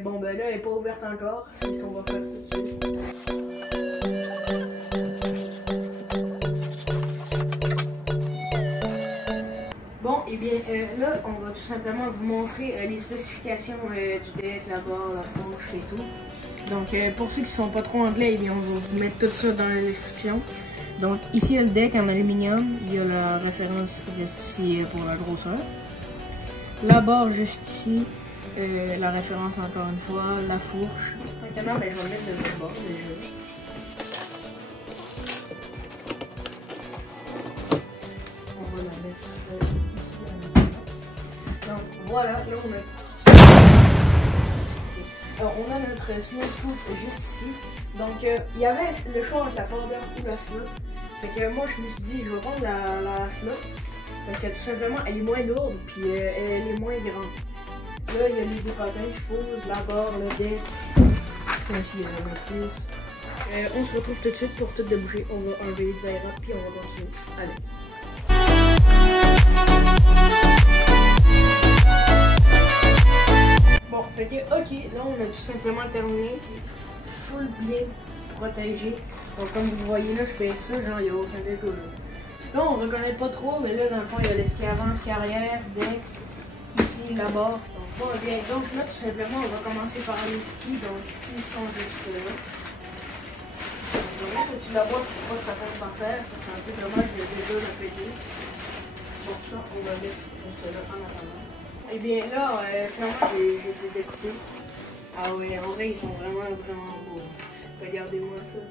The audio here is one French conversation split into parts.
bon, ben là, elle n'est pas ouverte encore. C'est ce qu'on va faire tout de suite. Bon, et bien là, on va tout simplement vous montrer les spécifications du deck, la barre, la fourche et tout. Donc, pour ceux qui sont pas trop anglais, eh bien, on va vous mettre tout ça dans la description. Donc, ici, il y a le deck en aluminium. Il y a la référence juste ici pour la grosseur. La barre juste ici. La référence encore une fois. La fourche. Maintenant, ben, je vais mettre de l'autre bord déjà. On va la mettre ici. Donc, voilà. Là, on a... Alors, on a notre snow scoop juste ici. Donc, il y avait le choix entre la powder ou la slot. Fait que moi, je me suis dit, je vais prendre la slot. Parce que tout simplement, elle est moins lourde, puis elle est moins grande. Là, il y a les décotages, il faut la barre, le deck. Ça aussi, la notice. On se retrouve tout de suite pour tout déboucher. On va enlever les aérotes, puis on va continuer. Allez. Bon, fait que, ok, là, on a tout simplement terminé. C'est full bien protégé. Donc, comme vous voyez là, je fais ça, genre, il n'y a aucun dégât là. Là, on reconnaît pas trop, mais là, dans le fond, il y a le ski avant, ski arrière, deck, ici, la barre. Donc, bon, bien, donc là, tout simplement, on va commencer par les skis. Donc, ils sont juste là. Donc, que tu la vois, pour pas que ça tombe par terre, ça fait un peu dommage de déjà le péter. Pour ça, on va mettre juste là en attendant. Et bien, là, finalement, je les ai découpés. Ah oui, en vrai, ils sont vraiment beaux. Regardez-moi ça.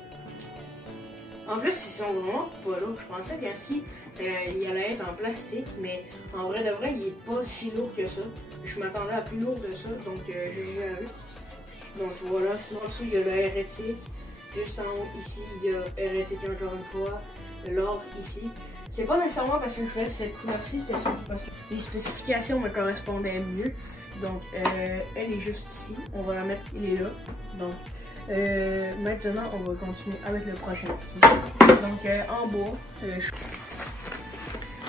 En plus, ils sont vraiment pas lourds. Je pensais qu'un ski, il allait être en plastique, mais en vrai de vrai, il est pas si lourd que ça. Je m'attendais à plus lourd de ça, donc j'ai joué avec. Donc voilà, sinon en dessous, il y a le hérétique. Juste en haut, ici, il y a hérétique encore une fois. L'or ici. C'est pas nécessairement parce que je faisais cette couleur-ci, c'était surtout parce que les spécifications me correspondaient mieux. Donc, elle est juste ici. On va la mettre, il est là. Donc, maintenant, on va continuer avec le prochain ski. Donc, en bas,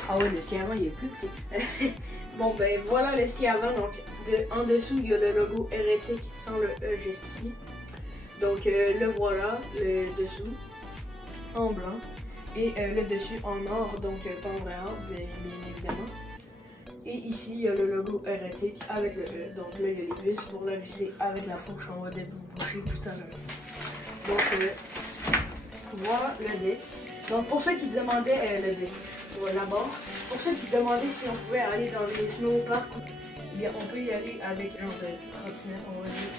ah ouais, le ski avant, il est plus petit. Bon, ben voilà le ski avant. Donc, en dessous, il y a le logo hérétique sans le E juste ici. Donc, le voilà, le dessous, en blanc. Et le dessus en or, donc tendre et or, bien évidemment. Et ici, il y a le logo hérétique avec le E. Donc là, il y a les vis pour la visser avec la fourche. On va déboucher tout à l'heure. Donc, voilà le deck. Donc, pour ceux qui se demandaient, le deck, la barre. Pour ceux qui se demandaient si on pouvait aller dans les snowparks, eh bien, on peut y aller avec un trottinette, on va dire.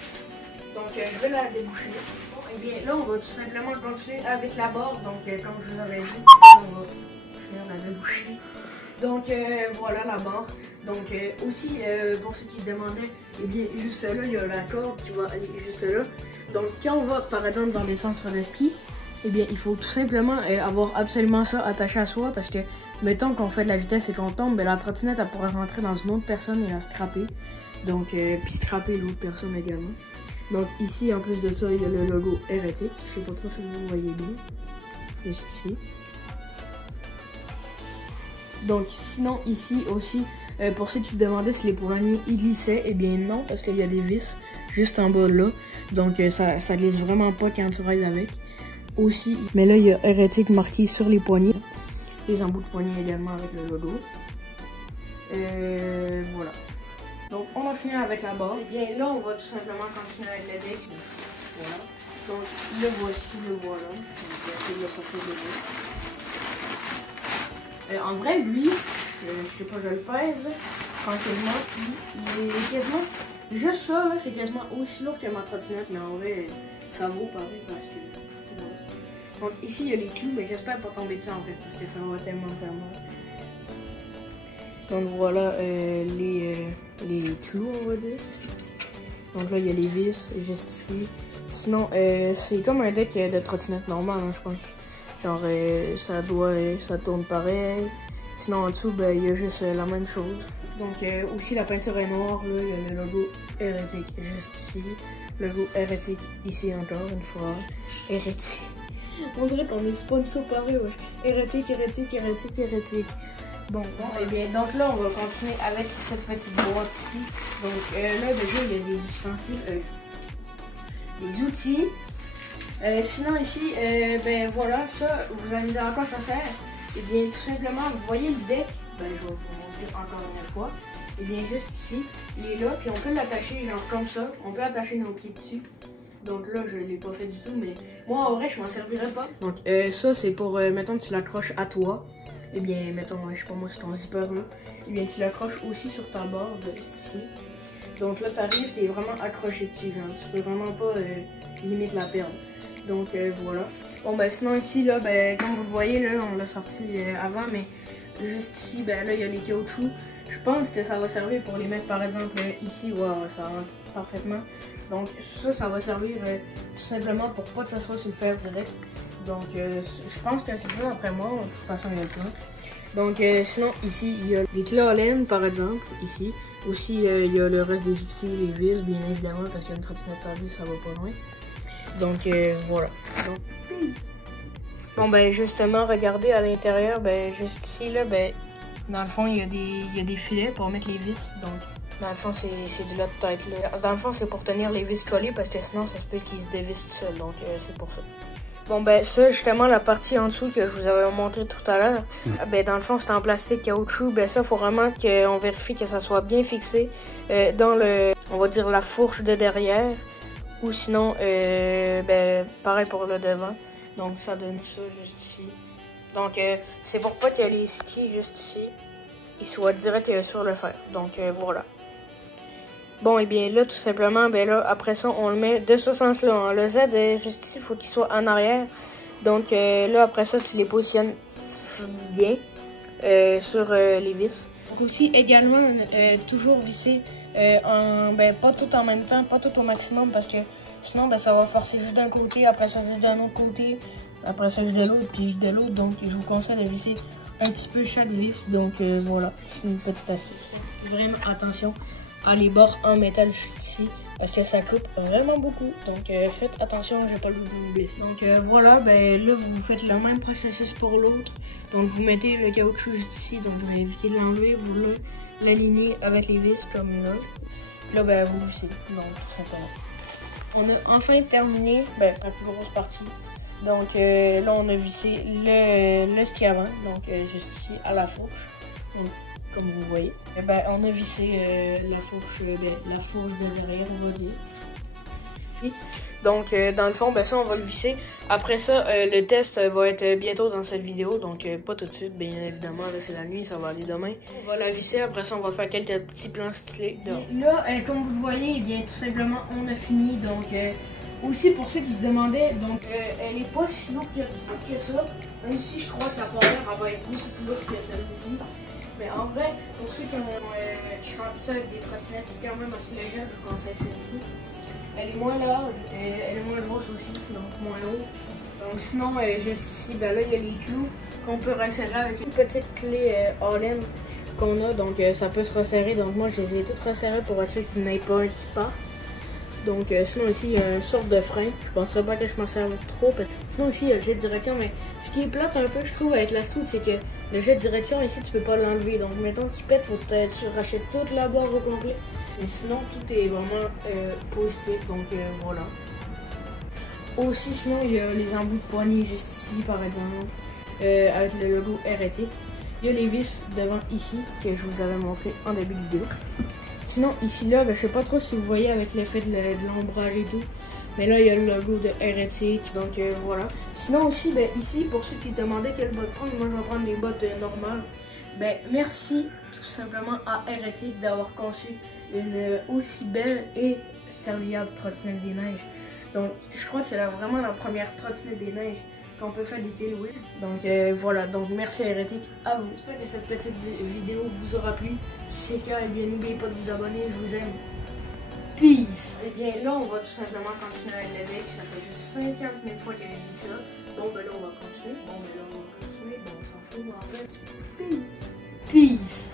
Donc, je vais la déboucher. Bon, et bien, là, on va tout simplement continuer avec la barre. Donc, comme je vous l'avais dit, on va finir la déboucher. Donc voilà la barre. Donc aussi pour ceux qui se demandaient, eh bien juste là il y a la corde qui va aller juste là. Donc quand on va par exemple dans les centres de ski, eh bien il faut tout simplement avoir absolument ça attaché à soi parce que mettons qu'on fait de la vitesse et qu'on tombe, ben, la trottinette elle pourrait rentrer dans une autre personne et la scraper. Donc puis scraper l'autre personne également. Donc ici en plus de ça il y a le logo hérétique. Je sais pas trop si vous voyez bien. Juste ici. Donc sinon ici aussi, pour ceux qui se demandaient si les poignées y glissaient, eh bien non, parce qu'il y a des vis juste en bas là. Donc ça glisse vraiment pas quand tu rides avec. Aussi, mais là il y a hérétique marqué sur les poignées. Les embouts de poignée également avec le logo. Voilà. Donc on va finir avec la barre. Et bien là on va tout simplement continuer avec le deck. Voilà. Donc le voici, le voilà. On va essayer de le sortir de là. En vrai, lui, je sais pas, je le pèse là, tranquillement, puis il est quasiment, juste ça là, c'est quasiment aussi lourd que ma trottinette, mais en vrai, ça vaut pareil parce que, voilà. Donc ici, il y a les clous, mais j'espère pas tomber dessus en fait, parce que ça va tellement faire mal. Donc voilà les clous, on va dire. Donc là, il y a les vis juste ici. Sinon, c'est comme un deck de trottinette normale, hein, je pense. Genre, ça tourne pareil. Sinon, en dessous, ben, il y a juste la même chose. Donc, aussi, la peinture est noire. Là, il y a le logo hérétique juste ici. Logo hérétique ici encore une fois. Hérétique. On dirait qu'on est sponsor par eux. Ouais. Hérétique, hérétique, hérétique, hérétique. Bon, et bien donc là on va continuer avec cette petite boîte ici. Donc là déjà il y a des ustensiles, des outils. Sinon ici, ben voilà, ça, vous allez me dire à quoi ça sert. Et bien tout simplement, vous voyez le deck, ben je vais vous montrer encore une fois. Et bien juste ici, il est là, puis on peut l'attacher genre comme ça. On peut attacher nos pieds dessus. Donc là, je ne l'ai pas fait du tout, mais moi en vrai, je m'en servirais pas. Donc ça, c'est pour, mettons que tu l'accroches à toi. Et bien, mettons, je sais pas moi, c'est ton zipper là. Et bien, tu l'accroches aussi sur ta barre ici. Donc là, tu arrives, tu es vraiment accroché dessus, genre, tu peux vraiment pas limite la perdre. Donc voilà. Bon, ben sinon ici, là, ben comme vous le voyez, là, on l'a sorti avant, mais juste ici, ben là, il y a les caoutchoucs. Je pense que ça va servir pour les mettre, par exemple, ici, wow, ça rentre parfaitement. Donc ça va servir tout simplement pour pas que ça soit sur le fer direct. Donc je pense que c'est ça après moi, de toute façon il y a plein. Donc sinon ici il y a les clés à laine par exemple, ici. Aussi il y a le reste des outils, les vis bien évidemment parce qu'il y a une trottinette à vis, ça va pas loin. Donc voilà. Donc, bon ben justement regardez à l'intérieur, ben juste ici là, ben dans le fond il y a des filets pour mettre les vis. Donc dans le fond, c'est du lot de tête là. Dans le fond, c'est pour tenir les vis collées parce que sinon, ça se peut qu'ils se dévissent seuls. Donc, c'est pour ça. Bon, ben, ça, justement, la partie en dessous que je vous avais montré tout à l'heure, ben, dans le fond, c'est en plastique caoutchouc. Ben, ça, il faut vraiment qu'on vérifie que ça soit bien fixé dans le, on va dire, la fourche de derrière. Ou sinon, ben, pareil pour le devant. Donc, ça donne ça juste ici. Donc, c'est pour pas que les skis juste ici, ils soient direct sur le fer. Donc, voilà. Bon, et bien là, tout simplement, ben là, après ça, on le met de ce sens-là. Hein. Le Z, juste ici, il faut qu'il soit en arrière. Donc là, après ça, tu les positionnes bien sur les vis. Donc aussi, également, toujours visser, ben, pas tout en même temps, pas tout au maximum, parce que sinon, ben, ça va forcer juste d'un côté, après ça, juste d'un autre côté, après ça, juste de l'autre, puis juste de l'autre. Donc, je vous conseille de visser un petit peu chaque vis. Donc, voilà, c'est une petite astuce. Vraiment, attention à les bords en métal ici parce que ça coupe vraiment beaucoup. Donc faites attention, j'ai pas le goût de vous blesser. Donc voilà, ben là vous faites le même processus pour l'autre. Donc vous mettez le caoutchouc juste ici, donc vous allez éviter de l'enlever, vous l'alignez avec les vis comme là. Puis là ben vous vissez, donc tout simplement. On a enfin terminé ben, la plus grosse partie. Donc là on a vissé le ski avant, donc juste ici à la fourche. Donc, comme vous voyez, et ben, on a vissé la fourche de derrière, on va dire. Et donc, dans le fond, ben, ça, on va le visser. Après ça, le test va être bientôt dans cette vidéo, donc pas tout de suite, bien évidemment. Là, c'est la nuit, ça va aller demain. On va la visser, après ça, on va faire quelques petits plans stylés. Là, comme vous le voyez, eh bien, tout simplement, on a fini. Donc, aussi, pour ceux qui se demandaient, donc, elle n'est pas si lourde que ça. Même si je crois que la portière va être beaucoup plus lourde que celle-ci. Mais en vrai, pour ceux qui sont habitués avec des trottinettes quand même assez légères, je vous conseille celle-ci. Elle est moins large, elle est moins grosse aussi, donc moins haute. Donc sinon, juste ici, ben là, il y a les clous qu'on peut resserrer avec une petite clé all-in qu'on a. Donc ça peut se resserrer. Donc moi, je les ai toutes resserrées pour être sûr qu'il n'y ait pas un qui parte. Donc sinon ici, il y a une sorte de frein. Je penserais pas que je m'en serve trop. Sinon ici, il y a le jet de direction. Mais ce qui est plate un peu, je trouve, avec la Scoot, c'est que le jet de direction, ici, tu peux pas l'enlever. Donc mettons qu'il pète, faut que tu rachètes toute la barre au complet. Mais sinon, tout est vraiment positif. Donc voilà. Aussi, sinon, il y a les embouts de poignée juste ici, par exemple. Avec le logo Heretic. Il y a les vis devant ici, que je vous avais montré en début de vidéo. Sinon, ici, là, ben, je sais pas trop si vous voyez avec l'effet de l'ombrage et tout. Mais là, il y a le logo de Heretic, donc voilà. Sinon aussi, ben, ici, pour ceux qui se demandaient quelle botte prendre, moi, je vais prendre les bottes normales. Ben, merci tout simplement à Heretic d'avoir conçu une aussi belle et serviable trottinette des neiges. Donc, je crois que c'est vraiment la première trottinette des neiges qu'on peut faire des tailwheels. Donc voilà, donc merci Heretic à vous. J'espère que cette petite vidéo vous aura plu. Si c'est le cas, eh bien n'oubliez pas de vous abonner, je vous aime. Peace! Et bien là, on va tout simplement continuer avec le deck. Ça fait juste 50 000 fois qu'elle a dit ça. Bon ben là, on va continuer. Bon ben là, on va continuer. Bon, on s'en fout en fait. Peace! Peace!